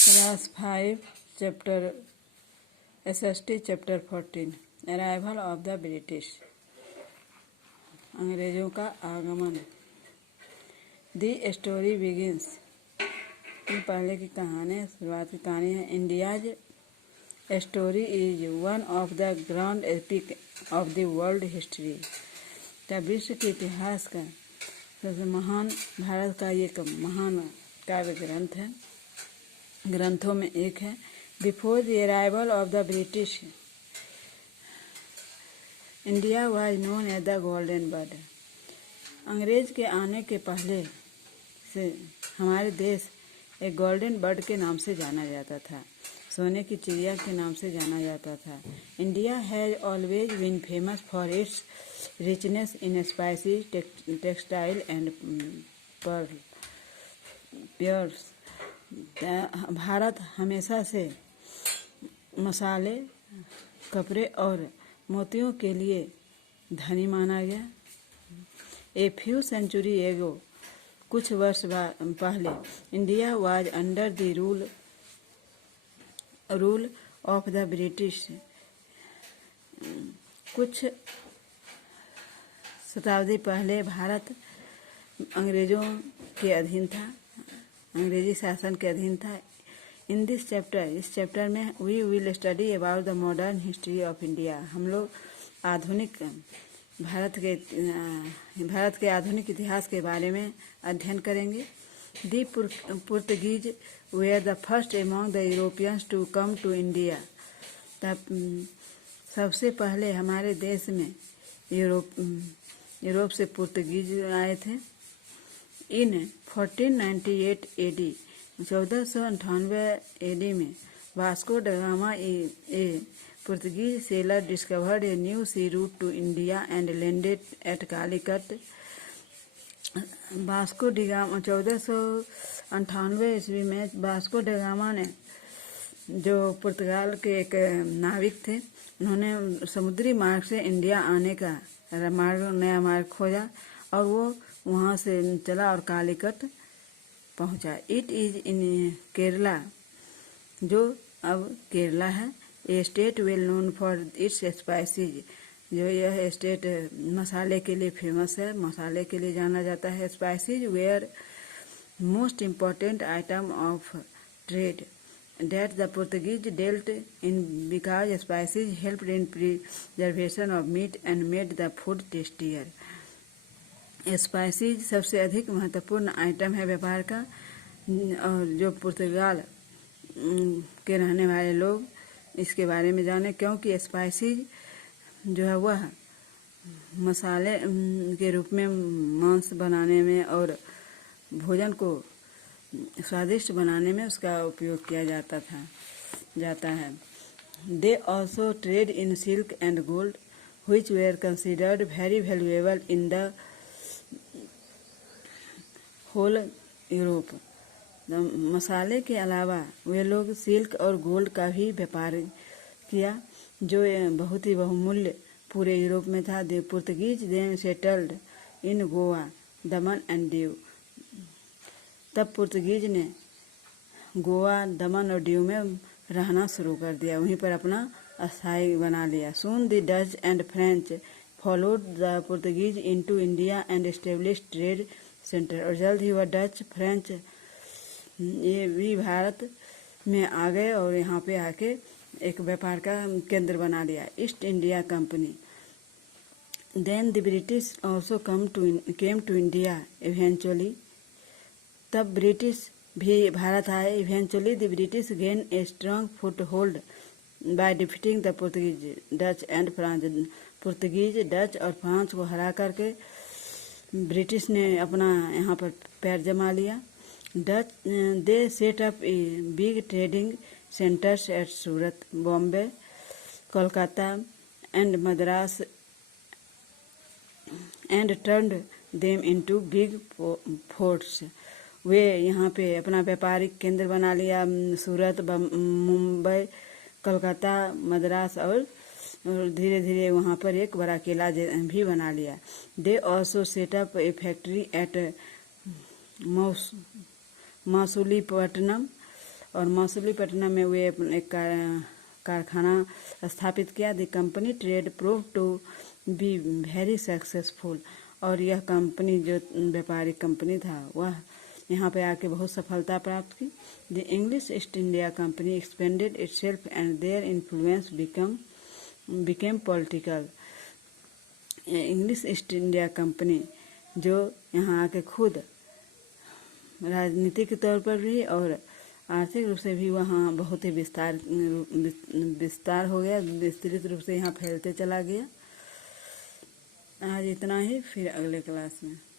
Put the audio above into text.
Class 5 chapter SST chapter 14 arrival of the British अंग्रेजों का आगमन। दी स्टोरी बिगिंस पहले की कहानी शुरुआत की कहानी है। India's story is one of the grand epic of the world history. विश्व के इतिहास का सबसे महान भारत का एक महान काव्य ग्रंथ है, ग्रंथों में एक है। Before the arrival of the British India was known as the golden bird. अंग्रेज के आने के पहले से हमारे देश एक गोल्डन बर्ड के नाम से जाना जाता था, सोने की चिड़िया के नाम से जाना जाता था। India has always been famous for its richness in spicy textile and pearls. Bharat हमेशा से मसाले, कपड़े और मोतियों के लिए धनी माना गया। ए फ्यू सेंचुरी एगो, कुछ वर्ष पहले, India was under the rule of the British. कुछ शताब्दी पहले भारत अंग्रेजों के अधीन था, अंग्रेजी शासन के अधीन था। इन दिस चैप्टर, इस चैप्टर में we will study about the modern history of India. हम लोग आधुनिक भारत के आधुनिक इतिहास के बारे में अध्ययन करेंगे। The Portuguese were the first among the Europeans to come to India. सबसे पहले हमारे देश में यूरोप से पुर्तगीज आए थे। इन 1498 AD 1498 AD में Vasco da Gama a Portuguese sailor discovered a new sea route to India and landed at Calicut. Vasco da Gama 1498 ईस्वी में वास्को ड गामा ने, जो पुर्तगाल के एक नाविक थे, उन्होंने समुद्री मार्ग से इंडिया आने का नया मार्ग खोजा और वो वहाँ से चला और कालीकट पहुँचा। इट इज़ इन केरला, जो अब केरला है। A state well known for its spices, जो यह स्टेट मसाले के लिए फेमस है, मसाले के लिए जाना जाता है। Spices were most important item of trade that the Portuguese dealt in because spices helped in preservation of meat and made the food tastier. Species सबसे अधिक महत्वपूर्ण आइटम है व्यापार का, और जो पुर्तगाल के रहने वाले लोग इसके बारे में जाने, क्योंकि स्पाइसीज जो है वह मसाले के रूप में मांस बनाने में और भोजन को स्वादिष्ट बनाने में उसका उपयोग किया जाता है। They also trade in silk and gold which were considered very valuable in the whole Europe. मसाले के अलावा वे लोग सिल्क और गोल्ड का भी व्यापार किया, जो बहुत ही बहुमूल्य पूरे यूरोप में था। The Portuguese then settled in Goa, Daman and Diu. तब पुर्तगीज ने गोवा, दमन और दीव में रहना शुरू कर दिया, वहीं पर अपना स्थायी बना लिया। Soon the Dutch and French followed the Portuguese into India and established trade centre. और जल्द ही वह डच, फ्रेंच ये भी भारत में आ गए और यहाँ पे आके एक व्यापार का केंद्र बना लिया, East India company. Then the British also came to India eventually. तब ब्रिटिश भी भारत आए। Eventually the British gain a strong foothold by defeating the Portuguese, Dutch and France. Portuguese, Dutch और फ्रांस को हरा करके ब्रिटिश ने अपना यहाँ पर पैर जमा लिया। Dutch they set up a big trading centers at Surat, Bombay, Kolkata and Madras and turned them into big forts. वे यहाँ पे अपना व्यापारिक केंद्र बना लिया, सूरत, मुंबई, कोलकाता, मद्रास, और धीरे धीरे वहाँ पर एक बड़ा किला भी बना लिया। They also set up a factory at Masulipatnam और मौसलीपट्टनम में वे एक कारखाना स्थापित किया। The company trade prove to be very successful, और यह कंपनी जो व्यापारिक कंपनी था वह यहाँ पे आके बहुत सफलता प्राप्त की। The English east India company expanded itself and their influence became political. English east India company जो यहाँ आके खुद राजनीतिक तौर पर भी और आर्थिक रूप से भी वहाँ बहुत ही विस्तार हो गया, विस्तृत रूप से यहाँ फैलते चला गया। आज इतना ही, फिर अगले क्लास में।